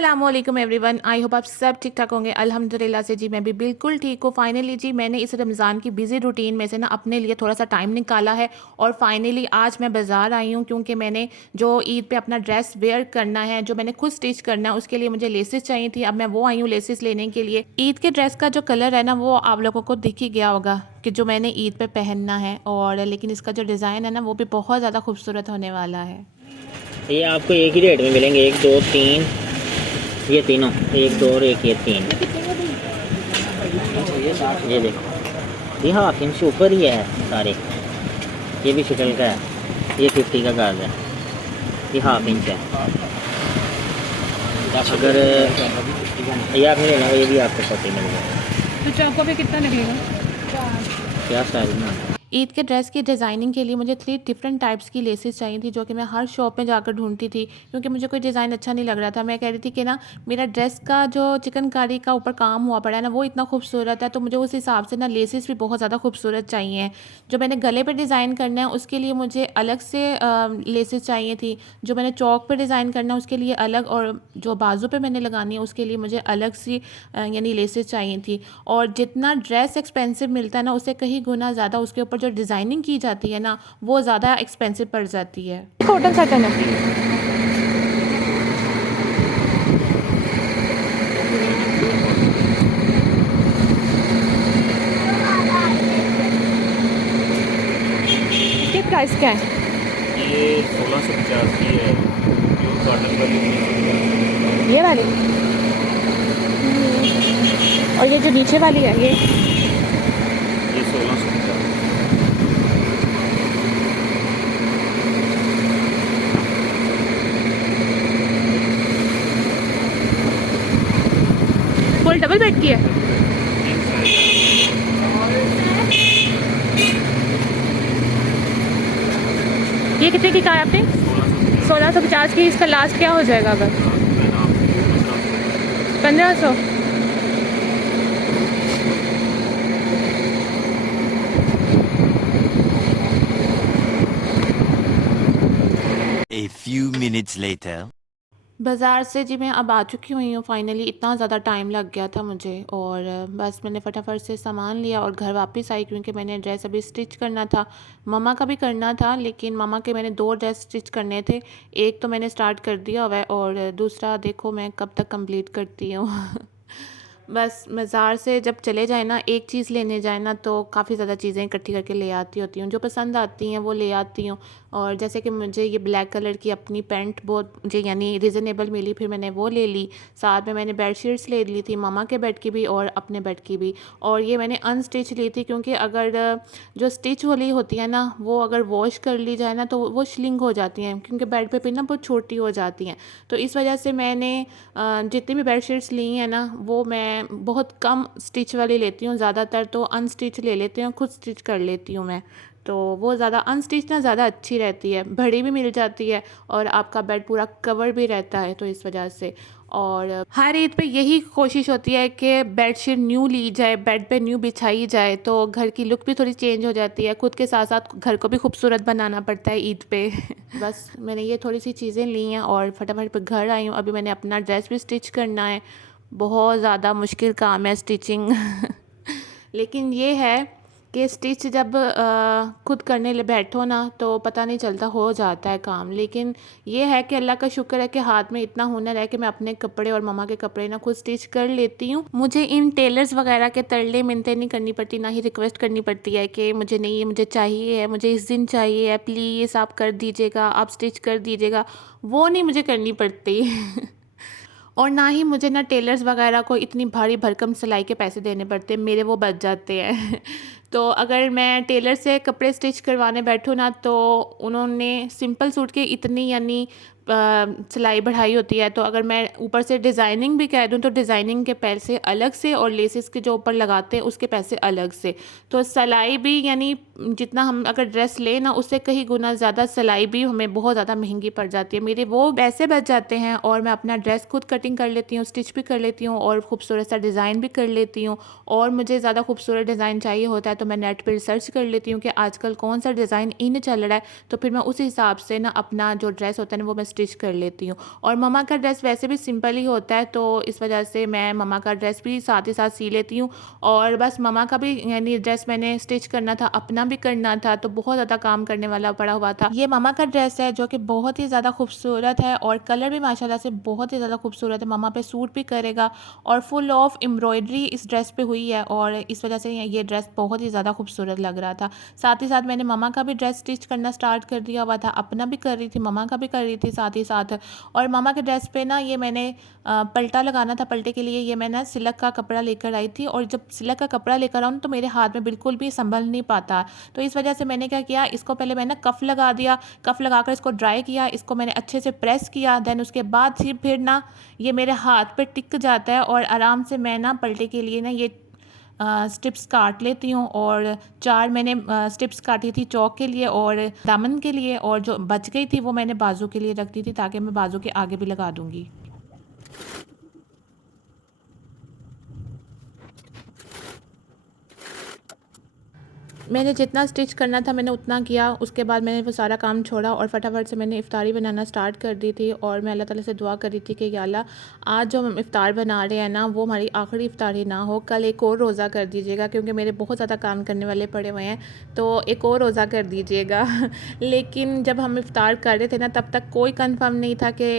अस्सलामुअलैकुम everyone, I hope आप सब ठीक ठाक होंगे। अल्हम्दुलिल्लाह से जी मैं भी बिल्कुल ठीक हूँ। फाइनली जी मैंने इस रमज़ान की बिज़ी रूटीन में से ना अपने लिए थोड़ा सा टाइम निकाला है और फाइनली आज मैं बाज़ार आई हूँ क्योंकि मैंने जो ईद पे अपना ड्रेस वेयर करना है, जो मैंने खुद स्टिच करना है, उसके लिए मुझे लेसेस चाहिए थी। अब मैं वो आई हूँ लेसेस लेने के लिए। ईद के ड्रेस का जो कलर है ना वो आप लोगों को दिख ही गया होगा कि जो मैंने ईद पे पहनना है, और लेकिन इसका जो डिज़ाइन है ना वो भी बहुत ज़्यादा खूबसूरत होने वाला है। ये आपको एक ही रेट में मिलेंगे, 1 2 3, ये तीनों, 1 2 और एक ये 3। ये देखो, ये हाफ इंच से ऊपर ही है सारे। ये भी शिकल का है, ये 50 का गाज है, ये हाफ इंच है। अगर ये आपने लेना हो ये भी आपको 40 मिल जाएगा। तो चाकू पे कितना लगेगा? क्या स्टाइल में आता है? ईद के ड्रेस की डिज़ाइनिंग के लिए मुझे 3 डिफरेंट टाइप्स की लेसेस चाहिए थी, जो कि मैं हर शॉप में जाकर ढूंढती थी क्योंकि मुझे कोई डिज़ाइन अच्छा नहीं लग रहा था। मैं कह रही थी कि ना मेरा ड्रेस का जो चिकनकारी का ऊपर काम हुआ पड़ा है ना वो इतना खूबसूरत है, तो मुझे उस हिसाब से ना लेसेस भी बहुत ज़्यादा खूबसूरत चाहिए। जो मैंने गले पर डिज़ाइन करना है उसके लिए मुझे अलग से लेसेस चाहिए थी। जो मैंने चौक पर डिज़ाइन करना है उसके लिए अलग, और जो बाजू पर मैंने लगानी है उसके लिए मुझे अलग सी यानी लेसेस चाहिए थी। और जितना ड्रेस एक्सपेंसिव मिलता है ना उससे कहीं गुना ज़्यादा उसके ऊपर जो डिज़ाइनिंग की जाती है ना वो ज़्यादा एक्सपेंसिव पड़ जाती है। कॉटन सेटन है। इसके प्राइस क्या है? ये 1650 की है, जो कॉटन वाली। ये वाली और ये जो नीचे वाली है ये 1650। फुल डबल बेड की है। ये कितने की कहा है आपने? 1650 की। इसका लास्ट क्या हो जाएगा अगर? 1500। A few minutes later. बाज़ार से जी मैं अब आ चुकी हुई हूँ फाइनली। इतना ज़्यादा टाइम लग गया था मुझे, और बस मैंने फटाफट से सामान लिया और घर वापस आई क्योंकि मैंने ड्रेस अभी स्टिच करना था। मम्मा का भी करना था, लेकिन मम्मा के मैंने 2 ड्रेस स्टिच करने थे। एक तो मैंने स्टार्ट कर दिया हुआ है और दूसरा देखो मैं कब तक कंप्लीट करती हूँ। बस बाज़ार से जब चले जाए ना, एक चीज़ लेने जाए ना, तो काफ़ी ज़्यादा चीज़ें इकट्ठी करके ले आती होती हूँ। जो पसंद आती हैं वो ले आती हूँ। और जैसे कि मुझे ये ब्लैक कलर की अपनी पैंट बहुत मुझे यानी रिजनेबल मिली, फिर मैंने वो ले ली। साथ में मैंने बेडशीट्स ले ली थी, मामा के बेड की भी और अपने बेड की भी। और ये मैंने अनस्टिच ली थी क्योंकि अगर जो स्टिच वाली होती है ना वो अगर वॉश कर ली जाए ना तो वो श्लिंक हो जाती हैं, क्योंकि बेड पे भी ना बहुत छोटी हो जाती हैं। तो इस वजह से मैंने जितनी भी बेडशीट्स ली हैं ना वो मैं बहुत कम स्टिच वाली लेती हूँ। ज़्यादातर तो अनस्टिच ले लेती हूँ, खुद स्टिच कर लेती हूँ मैं। तो वो ज़्यादा अनस्टिच ना ज़्यादा अच्छी रहती है, बड़ी भी मिल जाती है और आपका बेड पूरा कवर भी रहता है, तो इस वजह से। और हर ईद पे यही कोशिश होती है कि बेडशीट न्यू ली जाए, बेड पे न्यू बिछाई जाए, तो घर की लुक भी थोड़ी चेंज हो जाती है। खुद के साथ साथ घर को भी खूबसूरत बनाना पड़ता है ईद पे। बस मैंने ये थोड़ी सी चीज़ें ली हैं और फटाफट पे घर आई हूँ। अभी मैंने अपना ड्रेस भी स्टिच करना है। बहुत ज़्यादा मुश्किल काम है स्टिचिंग। लेकिन ये है कि स्टिच जब खुद करने ले बैठो ना तो पता नहीं चलता, हो जाता है काम। लेकिन ये है कि अल्लाह का शुक्र है कि हाथ में इतना हुनर है कि मैं अपने कपड़े और मम्मा के कपड़े ना खुद स्टिच कर लेती हूँ। मुझे इन टेलर्स वगैरह के तरले मिन्नतें नहीं करनी पड़ती, ना ही रिक्वेस्ट करनी पड़ती है कि मुझे नहीं, ये मुझे चाहिए है, मुझे इस दिन चाहिए है, प्लीज़ आप कर दीजिएगा, आप स्टिच कर दीजिएगा। वो नहीं मुझे करनी पड़ती। और ना ही मुझे ना टेलर्स वगैरह को इतनी भारी भरकम सिलाई के पैसे देने पड़ते, मेरे वो बच जाते हैं। तो अगर मैं टेलर से कपड़े स्टिच करवाने बैठूँ ना तो उन्होंने सिंपल सूट के इतनी यानी सिलाई बढ़ाई होती है। तो अगर मैं ऊपर से डिज़ाइनिंग भी कह दूँ तो डिज़ाइनिंग के पैसे अलग से और लेसेस के जो ऊपर लगाते हैं उसके पैसे अलग से। तो सिलाई भी यानी जितना हम अगर ड्रेस लें ना उससे कहीं गुना ज़्यादा सिलाई भी हमें बहुत ज़्यादा महंगी पड़ जाती है। मेरे वो पैसे बच जाते हैं और मैं अपना ड्रेस खुद कटिंग कर लेती हूँ, स्टिच भी कर लेती हूँ और खूबसूरत सा डिज़ाइन भी कर लेती हूँ। और मुझे ज़्यादा खूबसूरत डिज़ाइन चाहिए होता है तो मैं नेट पे रिसर्च कर लेती हूँ कि आजकल कौन सा डिज़ाइन इन चल रहा है, तो फिर मैं उस हिसाब से ना अपना जो ड्रेस होता है ना वो मैं स्टिच कर लेती हूँ। और मम्मा का ड्रेस वैसे भी सिंपल ही होता है, तो इस वजह से मैं मम्मा का ड्रेस भी साथ ही साथ सी लेती हूँ। और बस मम्मा का भी यानी ड्रेस मैंने स्टिच करना था, अपना भी करना था, तो बहुत ज़्यादा काम करने वाला पड़ा हुआ था। ये मम्मा का ड्रेस है जो कि बहुत ही ज़्यादा खूबसूरत है और कलर भी माशाल्लाह से बहुत ही ज़्यादा खूबसूरत है, मम्मा पे सूट भी करेगा और फुल ऑफ एम्ब्रॉयडरी इस ड्रेस पे हुई है और इस वजह से ये ड्रेस बहुत ही ज़्यादा खूबसूरत लग रहा था। साथ ही साथ मैंने मम्मा का भी ड्रेस स्टिच करना स्टार्ट कर दिया हुआ था, अपना भी कर रही थी, मम्मा का भी कर रही थी साथ ही साथ। और मम्मा के ड्रेस पे ना ये मैंने पल्टा लगाना था, पल्टे के लिए ये मैं ना सिल्क का कपड़ा लेकर आई थी और जब सिल्क का कपड़ा लेकर आऊँ तो मेरे हाथ में बिल्कुल भी संभल नहीं पाता, तो इस वजह से मैंने क्या किया, इसको पहले मैंने कफ़ लगा दिया, कफ़ लगाकर इसको ड्राई किया, इसको मैंने अच्छे से प्रेस किया, देन उसके बाद फिर ना ये मेरे हाथ पे टिक जाता है और आराम से मैं ना पलटे के लिए ना ये स्ट्रिप्स काट लेती हूँ। और 4 मैंने स्ट्रिप्स काटी थी चौक के लिए और दामन के लिए, और जो बच गई थी वो मैंने बाजू के लिए रख दी थी ताकि मैं बाजू के आगे भी लगा दूँगी। मैंने जितना स्टिच करना था मैंने उतना किया, उसके बाद मैंने वो सारा काम छोड़ा और फटाफट से मैंने इफ़्तारी बनाना स्टार्ट कर दी थी। और मैं अल्लाह ताला से दुआ कर रही थी कि या अल्लाह, आज जो हम इफ़्तार बना रहे हैं ना वो हमारी आखिरी इफ़्तारी ना हो, कल एक और रोज़ा कर दीजिएगा क्योंकि मेरे बहुत ज़्यादा काम करने वाले पड़े हुए हैं, तो एक और रोज़ा कर दीजिएगा। लेकिन जब हम इफ़्तार कर रहे थे ना तब तक कोई कंफर्म नहीं था कि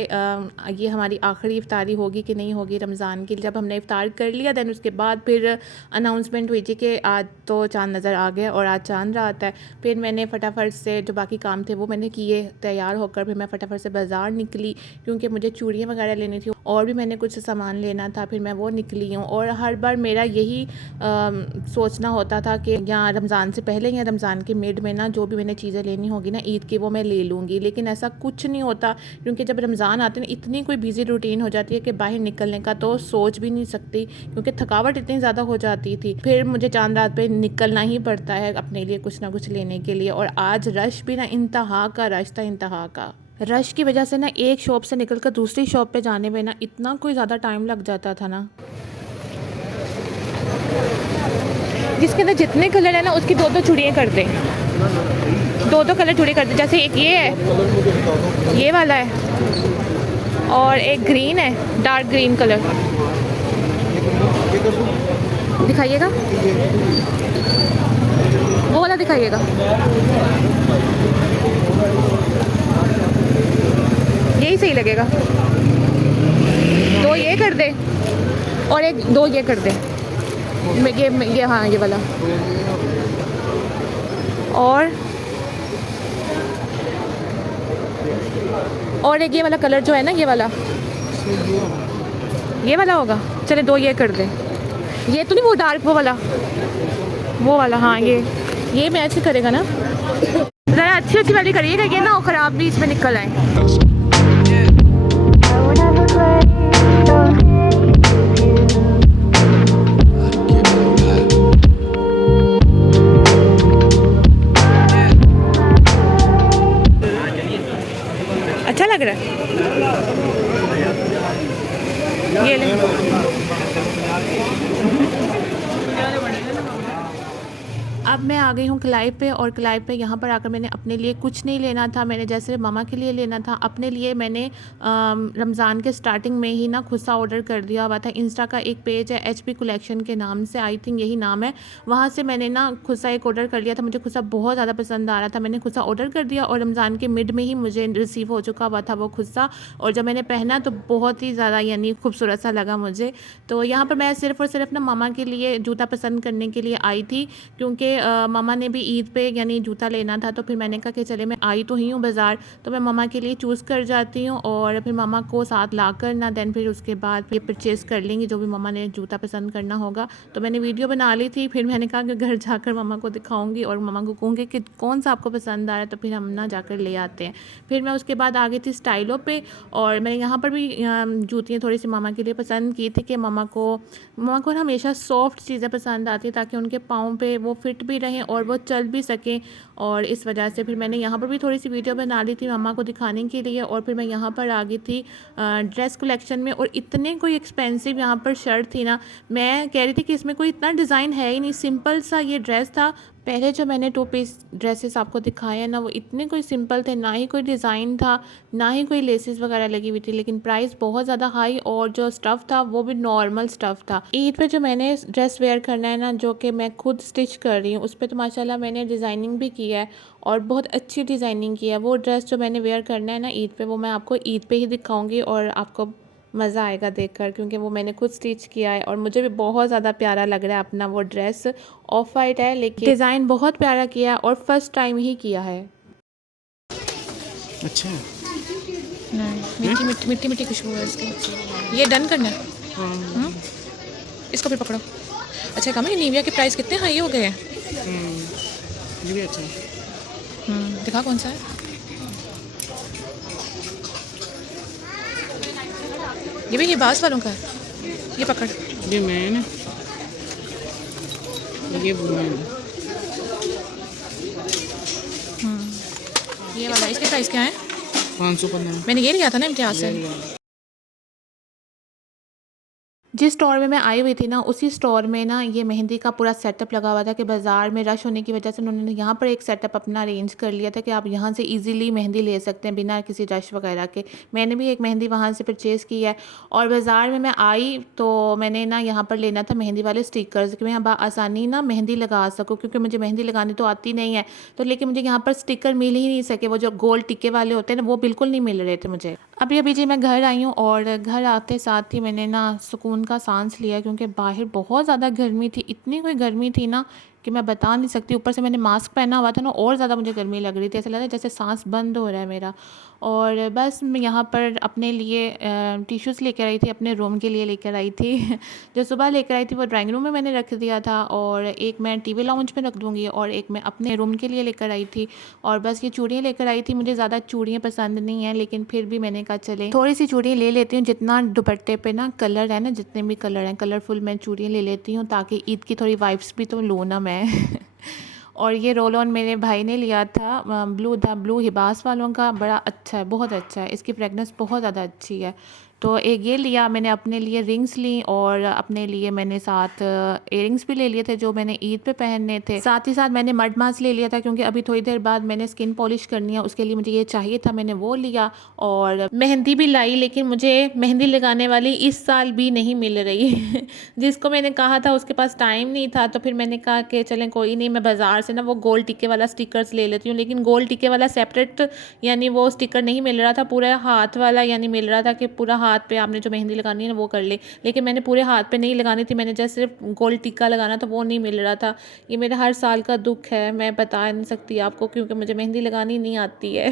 ये हमारी आखिरी इफ़्तारी होगी कि नहीं होगी रमज़ान की। जब हमने इफ़्तार कर लिया दैन उसके बाद फिर अनाउंसमेंट हुई थी कि आज तो चाँद नज़र आ गया और आज चाँद रात है। फिर मैंने फटाफट से जो बाकी काम थे वो मैंने किए, तैयार होकर फिर मैं फटाफट से बाज़ार निकली क्योंकि मुझे चूड़ियाँ वगैरह लेनी थी और भी मैंने कुछ सामान लेना था, फिर मैं वो निकली हूँ। और हर बार मेरा यही सोचना होता था कि या रमज़ान से पहले या रमज़ान के मिड में ना जो भी मैंने चीज़ें लेनी होगी ना ईद की वो मैं ले लूँगी, लेकिन ऐसा कुछ नहीं होता क्योंकि जब रमज़ान आते हैं इतनी कोई बिज़ी रूटीन हो जाती है कि बाहर निकलने का तो सोच भी नहीं सकती क्योंकि थकावट इतनी ज़्यादा हो जाती थी। फिर मुझे चाँद रात पे निकलना ही पड़ता है अपने लिए कुछ ना कुछ लेने के लिए। और आज रश भी ना इंतहा का रश था, इंतहा का रश की वजह से ना एक शॉप से निकल कर दूसरी शॉप पे जाने में ना इतना कोई ज़्यादा टाइम लग जाता था ना। जिसके अंदर जितने कलर है ना उसकी 2-2 चूड़ियाँ कर दें, 2-2 कलर चूड़ी कर दें। जैसे एक ये है, ये वाला है और एक ग्रीन है, डार्क ग्रीन कलर। दिखाइएगा, वो वाला दिखाइएगा। यही सही लगेगा। 2 ये कर दे और 2 ये कर दे। ये हाँ ये वाला। और एक ये वाला कलर जो है ना, ये वाला होगा। चले 2 ये कर दे। ये तो नहीं वो डार्क वो वाला हाँ ये मैच करेगा ना। ज़रा अच्छी वाली करिएगा, ये ना ख़राब भी इसमें निकल आए। अच्छा लग रहा है, ये ले। अब मैं आ गई हूँ क्लाइव पे और क्लाइव पे यहाँ पर आकर मैंने अपने लिए कुछ नहीं लेना था, मैंने जैसे मामा के लिए लेना था, अपने लिए मैंने रमज़ान के स्टार्टिंग में ही ना खुस्सा ऑर्डर कर दिया हुआ था। इंस्टा का एक पेज है HP कलेक्शन के नाम से, आई थिंक यही नाम है, वहाँ से मैंने ना खुस्सा एक ऑर्डर कर लिया था। मुझे खुस्सा बहुत ज़्यादा पसंद आ रहा था, मैंने खुस्सा ऑर्डर कर दिया और रमज़ान के मिड में ही मुझे रिसीव हो चुका हुआ था वो खुस्सा। और जब मैंने पहना तो बहुत ही ज़्यादा यानी खूबसूरत सा लगा मुझे। तो यहाँ पर मैं सिर्फ़ और सिर्फ ना मामा के लिए जूता पसंद करने के लिए आई थी क्योंकि मामा ने भी ईद पे यानी जूता लेना था, तो फिर मैंने कहा कि चले मैं आई तो ही हूँ बाज़ार, तो मैं मामा के लिए चूज़ कर जाती हूँ और फिर मामा को साथ ला कर ना देन फिर उसके बाद ये परचेज़ कर लेंगे जो भी मामा ने जूता पसंद करना होगा। तो मैंने वीडियो बना ली थी, फिर मैंने कहा कि घर जाकर मामा को दिखाऊंगी और मामा को कहूँगी कि कौन सा आपको पसंद आ रहा है, तो फिर हम ना जाकर ले आते हैं। फिर मैं उसके बाद आ गई थी स्टाइलों पे और मैंने यहाँ पर भी जूतियाँ थोड़ी सी मामा के लिए पसंद की थी कि मामा को हमेशा सॉफ्ट चीज़ें पसंद आती है ताकि उनके पाँव पे वो फिट भी रहें और वो चल भी सकें। और इस वजह से फिर मैंने यहाँ पर भी थोड़ी सी वीडियो बना ली थी मम्मा को दिखाने के लिए। और फिर मैं यहाँ पर आ गई थी ड्रेस कलेक्शन में, और इतने कोई एक्सपेंसिव यहाँ पर शर्ट थी ना, मैं कह रही थी कि इसमें कोई इतना डिज़ाइन है ही नहीं, सिंपल सा ये ड्रेस था। पहले जो मैंने 2 पीस ड्रेसेस आपको दिखाए हैं ना, वो इतने कोई सिंपल थे, ना ही कोई डिज़ाइन था, ना ही कोई लेसेस वगैरह लगी हुई थी, लेकिन प्राइस बहुत ज़्यादा हाई, और जो स्टफ़ था वो भी नॉर्मल स्टफ़ था। ईद पे जो मैंने ड्रेस वेयर करना है ना, जो कि मैं खुद स्टिच कर रही हूँ, उस पर तो माशाल्लाह मैंने डिज़ाइनिंग भी की है और बहुत अच्छी डिज़ाइनिंग की है। वो ड्रेस जो मैंने वेयर करना है ना ईद पे, वो मैं आपको ईद पे ही दिखाऊँगी और आपको मज़ा आएगा देखकर, क्योंकि वो मैंने खुद स्टिच किया है और मुझे भी बहुत ज़्यादा प्यारा लग रहा है अपना वो ड्रेस। ऑफ वाइट है लेकिन डिज़ाइन बहुत प्यारा किया है और फर्स्ट टाइम ही किया है। अच्छा मिट्टी मिट्टी मिट्टी मिट्टी खुशबू है इसकी। ये डन करना है। हाँ? इसको फिर पकड़ो। अच्छा कम है, नीविया के प्राइस कितने हाई हो गए हैं। ये भी अच्छा है। दिखा कौन सा है। ये भी हिबास वालों का है। ये पकड़। ये मैन है, ये वुमेन है। ये वाला इसके प्राइस क्या है। 515। मैंने ये लिया था ना इम्तियाज से। जिस स्टोर में मैं आई हुई थी ना, उसी स्टोर में ना ये मेहंदी का पूरा सेटअप लगा हुआ था कि बाज़ार में रश होने की वजह से उन्होंने यहाँ पर एक सेटअप अपना अरेंज कर लिया था कि आप यहाँ से इजीली मेहंदी ले सकते हैं बिना किसी रश वगैरह के। मैंने भी एक मेहंदी वहाँ से परचेज़ की है। और बाज़ार में मैं आई तो मैंने ना यहाँ पर लेना था मेहंदी वाले स्टिकर्स कि मैं यहाँ आसानी ना मेहंदी लगा सकूँ, क्योंकि मुझे मेहंदी लगानी तो आती नहीं है। तो लेकिन मुझे यहाँ पर स्टिकर मिल ही नहीं सके, वो जो गोल टिक्के वाले होते हैं ना, वो बिल्कुल नहीं मिल रहे थे मुझे। अभी जी मैं घर आई हूँ और घर आते साथ ही मैंने ना सुकून का सांस लिया, क्योंकि बाहर बहुत ज़्यादा गर्मी थी। इतनी कोई गर्मी थी ना कि मैं बता नहीं सकती। ऊपर से मैंने मास्क पहना हुआ था ना, और ज़्यादा मुझे गर्मी लग रही थी, ऐसा लग रहा है जैसे सांस बंद हो रहा है मेरा। और बस मैं यहाँ पर अपने लिए टिश्यूज़ लेकर आई थी, अपने रूम के लिए लेकर आई थी। जो सुबह लेकर आई थी वो ड्राइंग रूम में मैंने रख दिया था, और एक मैं टीवी लाउंज में रख दूँगी, और एक मैं अपने रूम के लिए लेकर आई थी। और बस ये चूड़ियाँ लेकर आई थी। मुझे ज़्यादा चूड़ियाँ पसंद नहीं हैं, लेकिन फिर भी मैंने कहा चले थोड़ी सी चूड़ियाँ ले लेती हूँ। जितना दुपट्टे पे ना कलर है ना, जितने भी कलर हैं कलरफुल, मैं चूड़ियाँ ले लेती हूँ ताकि ईद की थोड़ी वाइब्स भी तो लूँ ना मैं। और ये रोल ऑन मेरे भाई ने लिया था, ब्लू हिबास वालों का, बड़ा अच्छा है, बहुत अच्छा है। इसकी फ्रेगनेंस बहुत ज़्यादा अच्छी है। तो एक ये लिया मैंने, अपने लिए रिंग्स ली, और अपने लिए मैंने साथ इयरिंग्स भी ले लिए थे जो मैंने ईद पे पहनने थे। साथ ही साथ मैंने मड मास्क ले लिया था, क्योंकि अभी थोड़ी देर बाद मैंने स्किन पॉलिश करनी है, उसके लिए मुझे ये चाहिए था, मैंने वो लिया। और मेहंदी भी लाई, लेकिन मुझे मेहंदी लगाने वाली इस साल भी नहीं मिल रही। जिसको मैंने कहा था उसके पास टाइम नहीं था, तो फिर मैंने कहा कि चलें कोई नहीं, मैं बाज़ार से ना वो गोल टिक्के वाला स्टिकर्स ले लेती हूँ। लेकिन गोल टिक्के वाला सेपरेट यानी वो स्टिकर नहीं मिल रहा था, पूरा हाथ वाला यानी मिल रहा था कि पूरा हाथ पे आपने जो मेहंदी लगानी है ना वो कर ले। लेकिन मैंने पूरे हाथ पे नहीं लगानी थी, मैंने जस्ट सिर्फ गोल टिक्का लगाना था, वो नहीं मिल रहा था। ये मेरा हर साल का दुख है, मैं बता नहीं सकती आपको, क्योंकि मुझे मेहंदी लगानी नहीं आती है।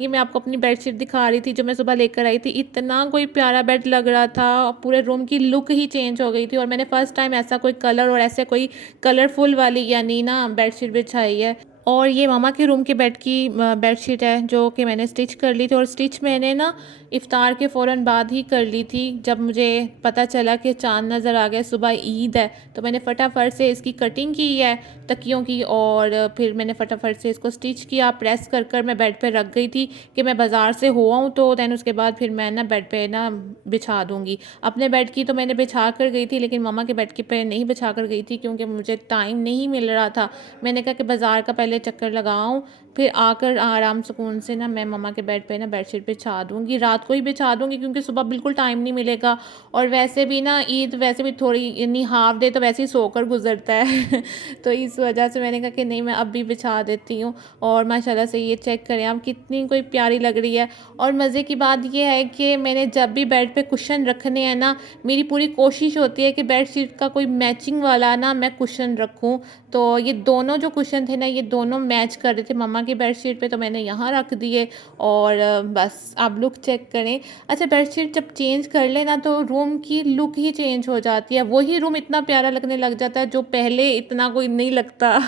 ये मैं आपको अपनी बेडशीट दिखा रही थी जो मैं सुबह लेकर आई थी। इतना कोई प्यारा बेड लग रहा था, पूरे रूम की लुक ही चेंज हो गई थी। और मैंने फ़र्स्ट टाइम ऐसा कोई कलर और ऐसे कोई कलरफुल वाली यानी ना बेडशीट बिछाई है। और ये मामा के रूम के बेड की बेडशीट है जो कि मैंने स्टिच कर ली थी। और स्टिच मैंने ना इफ़्तार के फ़ौरन बाद ही कर ली थी, जब मुझे पता चला कि चाँद नज़र आ गया, सुबह ईद है। तो मैंने फटाफट से इसकी कटिंग की है तकियों की, और फिर मैंने फटाफट से इसको स्टिच किया। प्रेस कर कर मैं बेड पे रख गई थी कि मैं बाज़ार से हो आऊँ, तो दैन उसके बाद फिर मैं ना बेड पे ना बिछा दूँगी। अपने बेड की तो मैंने बिछा कर गई थी, लेकिन मामा के बेड की पे नहीं बिछा कर गई थी, क्योंकि मुझे टाइम नहीं मिल रहा था। मैंने कहा कि बाज़ार का पहले चक्कर लगाऊँ, फिर आकर आराम सुकून से ना मैं मम्मा के बेड पे ना बेडशीट बिछा दूँगी। रात को ही बिछा दूँगी, क्योंकि सुबह बिल्कुल टाइम नहीं मिलेगा। और वैसे भी ना ईद वैसे भी थोड़ी यानी हाफ डे तो वैसे ही सोकर गुजरता है। तो इस वजह से मैंने कहा कि नहीं, मैं अब भी बिछा देती हूँ। और माशाल्लाह से ये चेक करें आप, कितनी कोई प्यारी लग रही है। और मज़े की बात ये है कि मैंने जब भी बेड पे कुशन रखने हैं ना, मेरी पूरी कोशिश होती है कि बेडशीट का कोई मैचिंग वाला ना मैं कुशन रखूँ। तो ये दोनों जो कुशन थे ना, ये दोनों मैच कर रहे थे मम्मा की बेडशीट पे, तो मैंने यहाँ रख दिए। और बस आप लुक चेक करें। अच्छा, बेडशीट जब चेंज कर ले ना तो रूम की लुक ही चेंज हो जाती है, वही रूम इतना प्यारा लगने लग जाता है जो पहले इतना कोई नहीं लगता।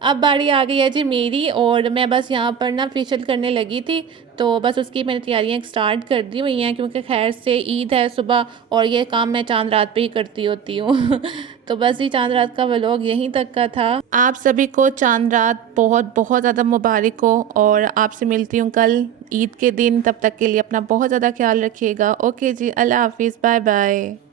अब बारी आ गई है जी मेरी, और मैं बस यहाँ पर ना फेशियल करने लगी थी, तो बस उसकी मैंने तैयारियाँ स्टार्ट कर दी हुई हैं, क्योंकि खैर से ईद है सुबह, और ये काम मैं चांद रात पे ही करती होती हूँ। तो बस ये चांद रात का व्लॉग यहीं तक का था। आप सभी को चांद रात बहुत बहुत ज़्यादा मुबारक हो, और आपसे मिलती हूँ कल ईद के दिन। तब तक के लिए अपना बहुत ज़्यादा ख्याल रखिएगा। ओके जी, अल्लाह हाफिज़, बाय बाय।